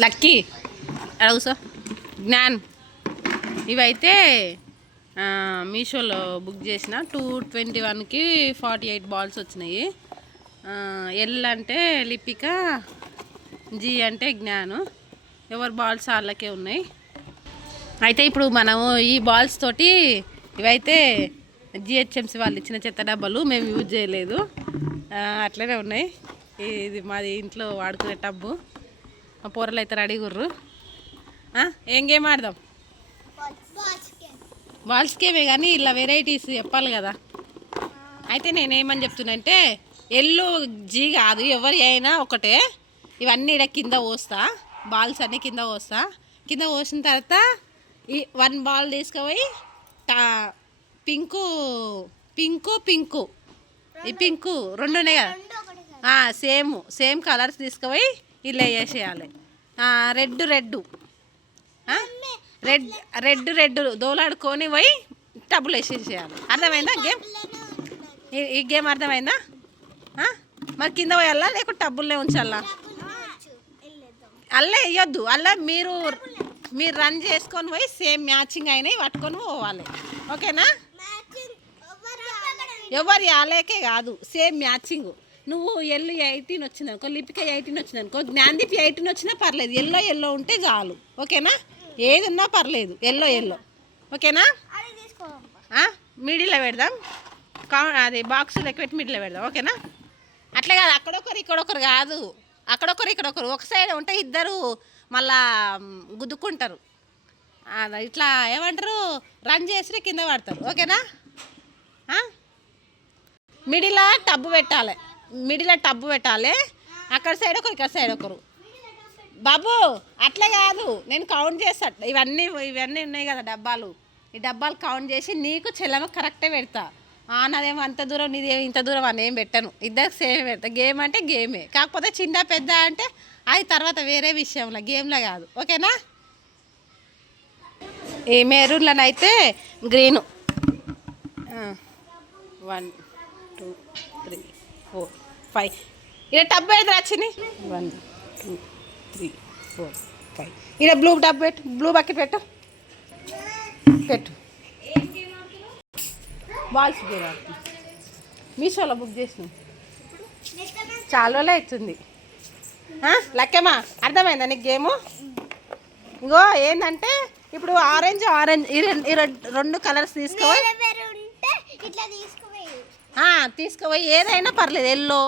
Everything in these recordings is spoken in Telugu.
లక్కీ అడుగుసా జ్ఞాన్ ఇవైతే మీషోలో బుక్ చేసిన 221కి 48 బాల్స్ వచ్చినాయి. ఎల్ అంటే లిపిక, జీ అంటే జ్ఞాను. ఎవరి బాల్స్ వాళ్ళకే ఉన్నాయి. అయితే ఇప్పుడు మనము ఈ బాల్స్ తోటి ఇవైతే జిహెచ్ఎంసీ వాళ్ళు ఇచ్చిన చెత్త డబ్బాలు మేము యూజ్ చేయలేదు, అట్లనే ఉన్నాయి. ఇది మాది ఇంట్లో వాడుకునే టబ్బు. మా పోరలు అయితే రెడీ గుర్రు. ఏం గేమ్ ఆడదాం? బాల్స్ గేమే, కానీ ఇలా వెరైటీస్ చెప్పాలి కదా. అయితే నేనేమని చెప్తున్నంటే ఎల్లు జీ కాదు, ఎవరి అయినా ఒకటే. ఇవన్నీ ఇక్కడ కింద పోస్తా, బాల్స్ అన్నీ కింద పోస్తా. కింద పోసిన తర్వాత ఈ 1 బాల్ తీసుకుపోయి పింకు పింకు పింకు ఈ పింకు 2 ఉన్నాయి కదా, సేమ్ కలర్స్ తీసుకుపోయి ఇలా వేసేయాలి. Red red red red red దోలాడుకొని పోయి టబ్బులు వేసేసేయాలి. అర్థమైందా గేమ్? ఈ గేమ్ అర్థమైందా? మరి కింద పోయాలా లేకుంటే టబ్బుల్నే ఉంచాలా? అల్లే వేయొద్దు, అలా మీరు రన్ చేసుకొని పోయి సేమ్ మ్యాచింగ్ అయినవి పట్టుకొని పోవాలి. ఓకేనా? ఎవరు ఆలేకే కాదు, సేమ్ మ్యాచింగ్. నువ్వు ఎల్లు 18 వచ్చిందనుకో, లిపిక 18 వచ్చిందనుకో, జ్ఞాన్దీప్ 18 వచ్చినా పర్లేదు, ఎల్లో ఉంటే చాలు. ఓకేనా? ఏది ఉన్నా పర్లేదు, ఎల్లో. ఓకేనా? మిడిల్లో పెడదాం, అది బాక్స్ లెక్క పెట్టి మిడిల్లో పెడదాం. ఓకేనా? అట్లే కాదు, అక్కడొకరు ఇక్కడొకరు కాదు, అక్కడొకరు ఇక్కడొకరు ఒక సైడ్ ఉంటే ఇద్దరు మళ్ళా గుద్దుకుంటారు. ఇట్లా ఏమంటారు, రన్ చేసి కింద పడతారు. ఓకేనా? మిడిల్లో టబ్బు పెట్టాలి. అక్కడ సైడ్ ఒకరు, ఇక్కడ సైడ్ ఒకరు. బాబు అట్లా కాదు, నేను కౌంట్ చేస్తా. ఇవన్నీ ఉన్నాయి కదా డబ్బాలు, ఈ డబ్బాలు కౌంట్ చేసి నీకు చెల్లెమ కరెక్టే పెడతా. నాదేమో అంత దూరం, నీదేమో ఇంత దూరం అని ఏం పెట్టను, ఇద్దరికి సేమ్ పెడతా. గేమ్ అంటే గేమే, కాకపోతే చిన్న పెద్ద అంటే అది తర్వాత వేరే విషయంలో, గేమ్లో కాదు. ఓకేనా? ఈ మెరూన్లనైతే గ్రీను 1 2 3 4 5. ఇలా టబ్బు అయితే వచ్చింది 1 2 3 4 5. ఇలా బ్లూ టబ్బు పెట్టు, బ్లూ బకెట్ పెట్టు. బాల్స్ గేమ్ ఆడుతుంది. మీషోలో బుక్ చేసినాం, చాలా రోజులే అవుతుంది. లక్కేమా అర్థమైందా నీకు గేము? ఇంకో ఏంటంటే ఇప్పుడు ఆరెంజ్ ఈ 2 కలర్స్ తీసుకుపోయి ఏదైనా పర్లేదు, ఎల్లో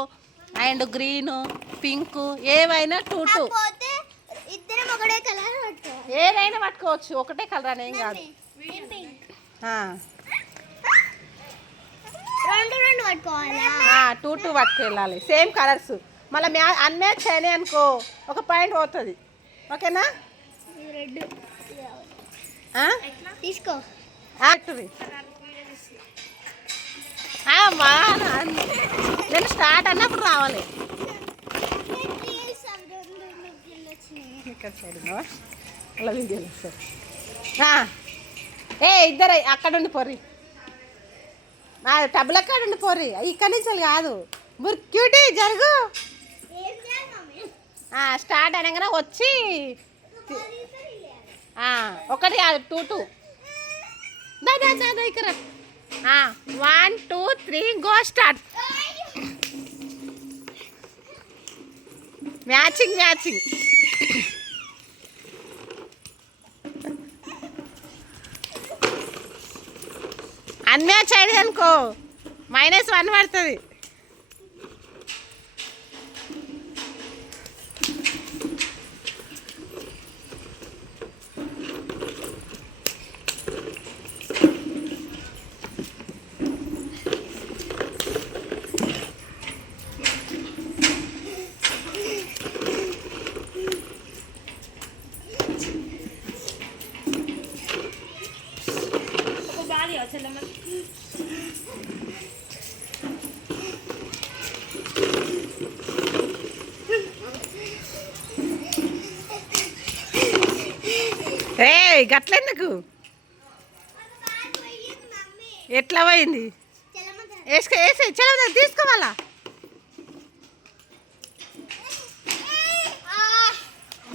అండ్ గ్రీను పింకు ఏవైనా 2 ఏదైనా పట్టుకోవచ్చు, ఒకటే కలర్ అని ఏం కాదు. 2 పట్టుకెళ్ళాలి, సేమ్ కలర్స్. మళ్ళీ అన్మ్యాచ్ అయినాయి అనుకో, ఒక పాయింట్ పోతుంది. ఓకేనా? తీసుకో. నేను స్టార్ట్ అన్నప్పుడు రావాలి. అలా వీడియోలు వస్తాయి. ఇద్దరు అక్కడ ఉండి పోర్రి, టబ్బులు అక్కడ ఉండి పోర్రి, ఇక్కడి నుంచి కాదు. క్యూటీ జరుగు. స్టార్ట్ అనగానే వచ్చి ఒకటి 2 ఇక్కడ 1 2 3 గో స్టార్ట్. మ్యాచింగ్ అన్మ్యాచ్ అయింది అనుకో -1 పడుతుంది. గట్లెందుకు, ఎట్లా పోయింది? వేసి చలవ తీసుకోవాలా?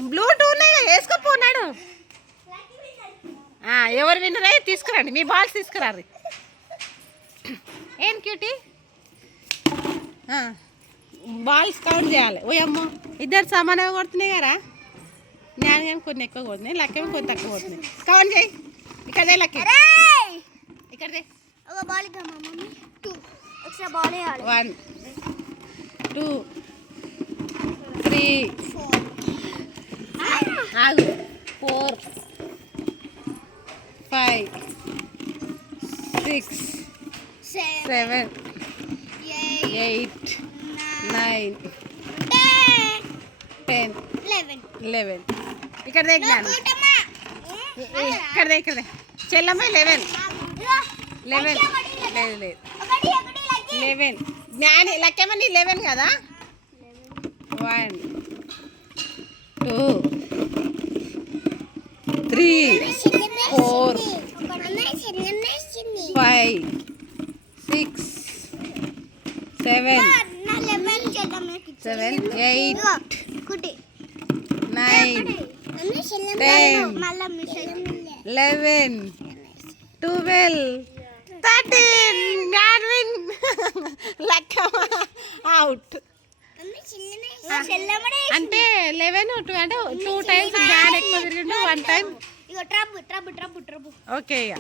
బ్లూటూత్ వేసుకోపోన్నాడు. ఎవరు విన్నరే తీసుకురండి, మీ బాల్స్ తీసుకురారు. ఏం క్యూటీ, బాల్స్ కౌంట్ చేయాలి. ఓ అమ్మ, ఇద్దరు సమానంగా కొడుతున్నాయి కదా. నేను కానీ కొన్ని ఎక్కువ కొడుతున్నాయి, లక్కేమో కొన్ని తక్కువ కొడుతున్నాయి. కౌంట్ చేయి. ఇక్కడే లక్కే, ఇక్కడే 1 2 3 4 5 6 7 8 9 10 11. ఇక్కడ జ్ఞానం, ఇక్కడ చెల్లమ్మ 11 లేదు 11. జ్ఞాని లక్కేమని 11 కదా. 1 2 3 4 5 6 7 8 9 10 11 12 13. జ్ఞాన్విన్ లక్కమ్మ అవుట్. అంటే 11 2 అంటే 2 టైమ్స్ జ్ఞాన్ ఎక్కువ తిరిగిండు, 1 టైం. ఓకే ఇక